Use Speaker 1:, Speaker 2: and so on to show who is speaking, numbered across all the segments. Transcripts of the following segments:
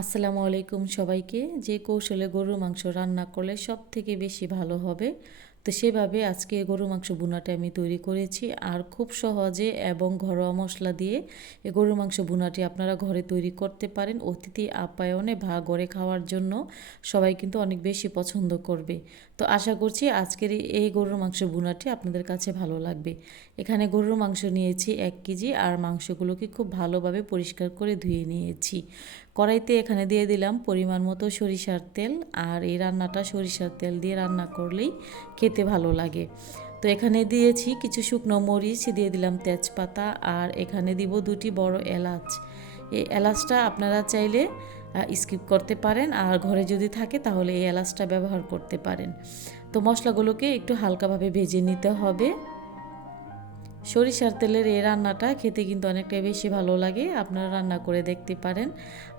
Speaker 1: আসসালামু আলাইকুম সবাইকে। যে কৌশলে গরুর মাংস রান্না করলে সব থেকে বেশি ভালো হবে, তো সেভাবে আজকে গরু মাংস বুনাটা আমি তৈরি করেছি। আর খুব সহজে এবং ঘরোয়া মশলা দিয়ে এ গরু মাংস বুনাটি আপনারা ঘরে তৈরি করতে পারেন। অতিথি আপ্যায়নে ভা ঘরে খাওয়ার জন্য সবাই কিন্তু অনেক বেশি পছন্দ করবে। তো আশা করছি আজকের এই গরুর মাংস বুনাটি আপনাদের কাছে ভালো লাগবে। এখানে গরুর মাংস নিয়েছি এক কেজি আর মাংসগুলোকে খুব ভালোভাবে পরিষ্কার করে ধুয়ে নিয়েছি। কড়াইতে এখানে দিয়ে দিলাম পরিমাণ মতো সরিষার তেল আর এই রান্নাটা সরিষার তেল দিয়ে রান্না করলেই খেতে ভালো লাগে। তো এখানে দিয়েছি কিছু শুকনো মরিচ, দিয়ে দিলাম তেজপাতা আর এখানে দিব দুটি বড় এলাচ। এই এলাচটা আপনারা চাইলে স্কিপ করতে পারেন। আর ঘরে যদি থাকে তাহলে এই এলাচটা ব্যবহার করতে পারেন। তো মশলাগুলোকে একটু হালকাভাবে ভেজে নিতে হবে। সরিষার তেলের এই রান্নাটা খেতে কিন্তু অনেকটাই বেশি ভালো লাগে। আপনারা রান্না করে দেখতে পারেন।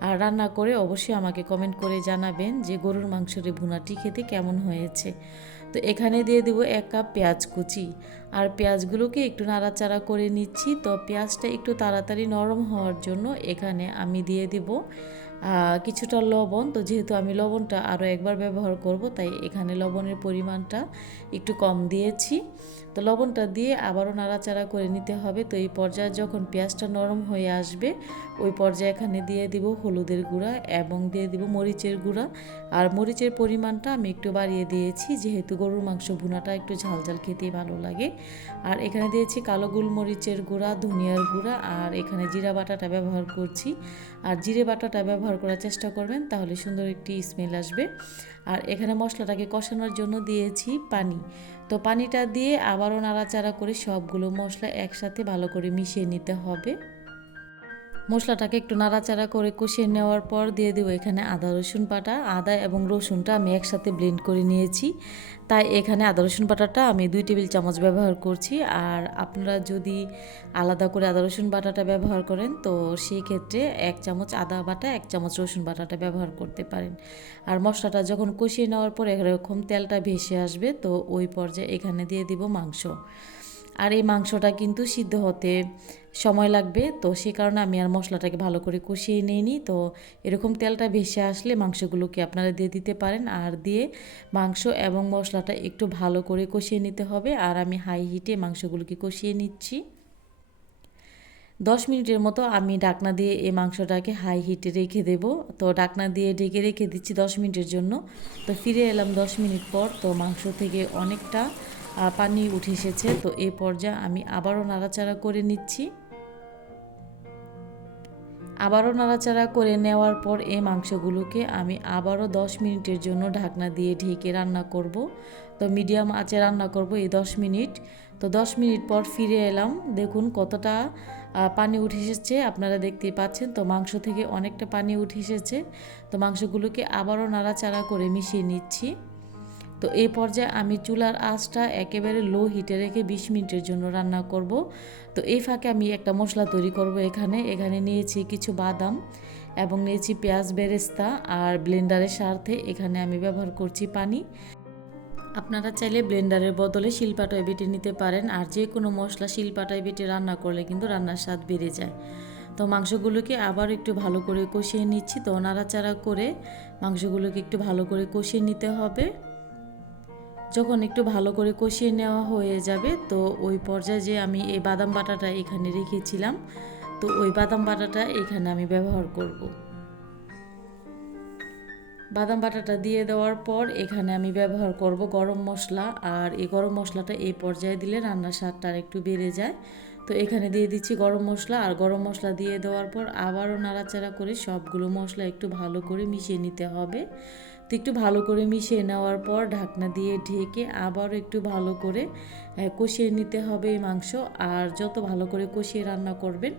Speaker 1: আর রান্না করে অবশ্যই আমাকে কমেন্ট করে জানাবেন যে গরুর মাংসের ভুনাটি খেতে কেমন হয়েছে। তো এখানে দিয়ে দেবো এক কাপ পেঁয়াজ কুচি। আর পেঁয়াজগুলোকে একটু নাড়াচাড়া করে নিচ্ছি। তো পেঁয়াজটা একটু তাড়াতাড়ি নরম হওয়ার জন্য এখানে আমি দিয়ে দিব কিছুটা লবণ। তো যেহেতু আমি লবণটা আরও একবার ব্যবহার করব, তাই এখানে লবণের পরিমাণটা একটু কম দিয়েছি। তো লবণটা দিয়ে আবারও নাড়াচাড়া করে নিতে হবে। তো এই পর্যায়ে যখন পেঁয়াজটা নরম হয়ে আসবে, ওই পর্যায়ে এখানে দিয়ে দিব হলুদের গুঁড়া এবং দিয়ে দিব মরিচের গুঁড়া। আর মরিচের পরিমাণটা আমি একটু বাড়িয়ে দিয়েছি, যেহেতু গরুর মাংস ভুনাটা একটু ঝাল ঝাল খেতেই ভালো লাগে। আর এখানে দিয়েছি কালো গোলমরিচের গুঁড়া, ধনিয়ার গুঁড়া, আর এখানে জিরা বাটাটা ব্যবহার করছি। আর জিরে বাটাটা ব্যবহার করার চেষ্টা করবেন, তাহলে সুন্দর একটি স্মেল আসবে। আর এখানে মশলাটাকে কষানোর জন্য দিয়েছি পানি। তো পানিটা দিয়ে আবারও নাড়াচাড়া করে সবগুলো মশলা একসাথে ভালো করে মিশিয়ে নিতে হবে। মশলাটাকে একটু নাড়াচাড়া করে কষিয়ে নেওয়ার পর দিয়ে দেবো এখানে আদা, রসুন বাটা। আদা এবং রসুনটা আমি একসাথে ব্লেন্ড করে নিয়েছি। তাই এখানে আদা, রসুন বাটাটা আমি দুই টেবিল চামচ ব্যবহার করছি। আর আপনারা যদি আলাদা করে আদা, রসুন বাটাটা ব্যবহার করেন, তো সেই ক্ষেত্রে এক চামচ আদা বাটা, এক চামচ রসুন বাটাটা ব্যবহার করতে পারেন। আর মশলাটা যখন কষিয়ে নেওয়ার পর এরকম তেলটা ভেসে আসবে, তো ওই পর্যায়ে এখানে দিয়ে দিব মাংস। আর এই মাংসটা কিন্তু সিদ্ধ হতে সময় লাগবে। তো সেই কারণে আমি আর মশলাটাকে ভালো করে কষিয়ে নিয়ে নিই তো এরকম তেলটা ভেসে আসলে মাংসগুলোকে আপনারা দিয়ে দিতে পারেন। আর দিয়ে মাংস এবং মশলাটা একটু ভালো করে কষিয়ে নিতে হবে। আর আমি হাই হিটে মাংসগুলোকে কষিয়ে নিচ্ছি। দশ মিনিটের মতো আমি ডাকনা দিয়ে এই মাংসটাকে হাই হিটে রেখে দেব। তো ডাকনা দিয়ে ঢেকে রেখে দিচ্ছি দশ মিনিটের জন্য। তো ফিরে এলাম দশ মিনিট পর। তো মাংস থেকে অনেকটা পানি উঠে এসেছে, তো এই পর্যায়ে আমি আবারও নাড়াচাড়া করে নিচ্ছি। আবারও নাড়াচাড়া করে নেওয়ার পর এই মাংসগুলোকে আমি আবারও দশ মিনিটের জন্য ঢাকনা দিয়ে ঢেকে রান্না করব। তো মিডিয়াম আঁচে রান্না করব এই দশ মিনিট। তো দশ মিনিট পর ফিরে এলাম। দেখুন কতটা পানি উঠে এসেছে। আপনারা দেখতেই পাচ্ছেন, তো মাংস থেকে অনেকটা পানি উঠে এসেছে। তো মাংসগুলোকে আবারও নাড়াচাড়া করে মিশিয়ে নিচ্ছি। তো এই পর্যায়ে আমি চুলার আঁচটা একেবারে লো হিটে রেখে বিশ মিনিটের জন্য রান্না করব। তো এই ফাঁকে আমি একটা মশলা তৈরি করব এখানে। এখানে নিয়েছি কিছু বাদাম এবং নিয়েছি পেঁয়াজ বেরেস্তা আর ব্লেন্ডারের স্বার্থে এখানে আমি ব্যবহার করছি পানি। আপনারা চাইলে ব্লেন্ডারের বদলে শিলপাটায় বেটে নিতে পারেন আর যে কোনো মশলা শিলপাটায় বেটে রান্না করলে কিন্তু রান্নার স্বাদ বেড়ে যায়। তো মাংসগুলোকে আবার একটু ভালো করে কষিয়ে নিচ্ছি। তো নাড়াচাড়া করে মাংসগুলোকে একটু ভালো করে কষিয়ে নিতে হবে। যখন একটু ভালো করে কষিয়ে নেওয়া হয়ে যাবে, তো ওই পর্যায়ে যে আমি এই বাদাম বাটাটা এখানে রেখেছিলাম, তো ওই বাদাম বাটাটা এখানে আমি ব্যবহার করব। বাদাম বাটাটা দিয়ে দেওয়ার পর এখানে আমি ব্যবহার করব গরম মশলা, আর এই গরম মশলাটা এই পর্যায়ে দিলে রান্নার স্বাদটা আর একটু বেড়ে যায়। তো এখানে দিয়ে দিচ্ছি গরম মশলা। আর গরম মশলা দিয়ে দেওয়ার পর আবারও নাড়াচাড়া করে সবগুলো মশলা একটু ভালো করে মিশিয়ে নিতে হবে। তো একটু ভালো করে মিশিয়ে নেওয়ার পর ঢাকনা দিয়ে ঢেকে আবারও একটু ভালো করে কষিয়ে নিতে হবে মাংস। আর যত ভালো করে কষিয়ে রান্না করবেন,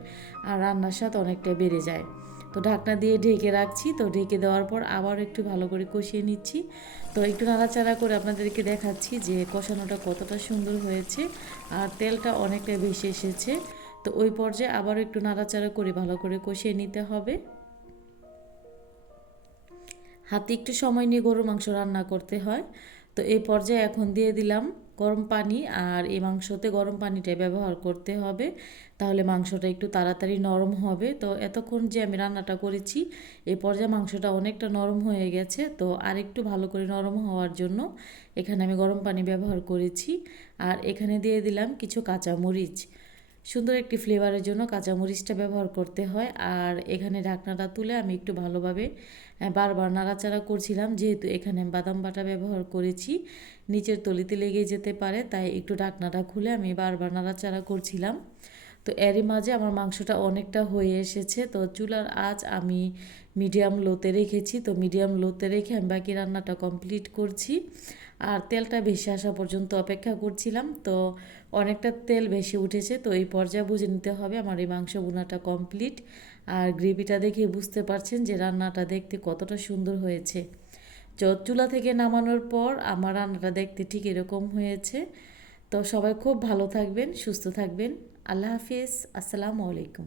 Speaker 1: আর রান্নার স্বাদ অনেকটা বেড়ে যায়। তো ঢাকনা দিয়ে ঢেকে রাখছি। তো ঢেকে দেওয়ার পর আবার একটু ভালো করে কষিয়ে নিচ্ছি। তো একটু নাড়াচাড়া করে আপনাদেরকে দেখাচ্ছি যে কষানোটা কতটা সুন্দর হয়েছে আর তেলটা অনেকটা বেশি এসেছে। তো ওই পর্যায়ে আবার একটু নাড়াচাড়া করে ভালো করে কষিয়ে নিতে হবে। হাতে একটু সময় নিয়ে গরুর মাংস রান্না করতে হয়। তো এই পর্যায়ে এখন দিয়ে দিলাম গরম পানি আর এই মাংসতে গরম পানিটাই ব্যবহার করতে হবে। তাহলে মাংসটা একটু তাড়াতাড়ি নরম হবে। তো এতক্ষণ যে আমি রান্নাটা করেছি, এই পর্যায়ে মাংসটা অনেকটা নরম হয়ে গেছে। তো আর একটু ভালো করে নরম হওয়ার জন্য এখানে আমি গরম পানি ব্যবহার করেছি। আর এখানে দিয়ে দিলাম কিছু কাঁচা মরিচ সুন্দর একটি ফ্লেভারের জন্য কাঁচামরিচটা ব্যবহার করতে হয়। আর এখানে ঢাকনাটা তুলে আমি একটু ভালোভাবে বারবার নাড়াচাড়া করছিলাম। যেহেতু এখানে বাদাম বাটা ব্যবহার করেছি, নিচের তলিতে লেগে যেতে পারে, তাই একটু ঢাকনাটা খুলে আমি বারবার নাড়াচাড়া করছিলাম। তো এরই মাঝে আমার মাংসটা অনেকটা হয়ে এসেছে। তো চুলার আঁচ আমি মিডিয়াম লোতে রেখেছি। তো মিডিয়াম লোতে রেখে আমি বাকি রান্নাটা কমপ্লিট করছি। আর তেলটা বেশি আসা পর্যন্ত অপেক্ষা করছিলাম, তো অনেকটা তেল বেশি উঠেছে, তো এই পর্যায়ে বুঝে নিতে হবে আমার এই মাংস বোনাটা কমপ্লিট আর গ্রেভিটা দেখে বুঝতে পারছেন যে রান্নাটা দেখতে কতটা সুন্দর হয়েছে। চুলা থেকে নামানোর পর আমার রান্নাটা দেখতে ঠিক এরকম হয়েছে। তো সবাই খুব ভালো থাকবেন, সুস্থ থাকবেন। আল্লাহ হাফিজ, আসসালামু আলাইকুম।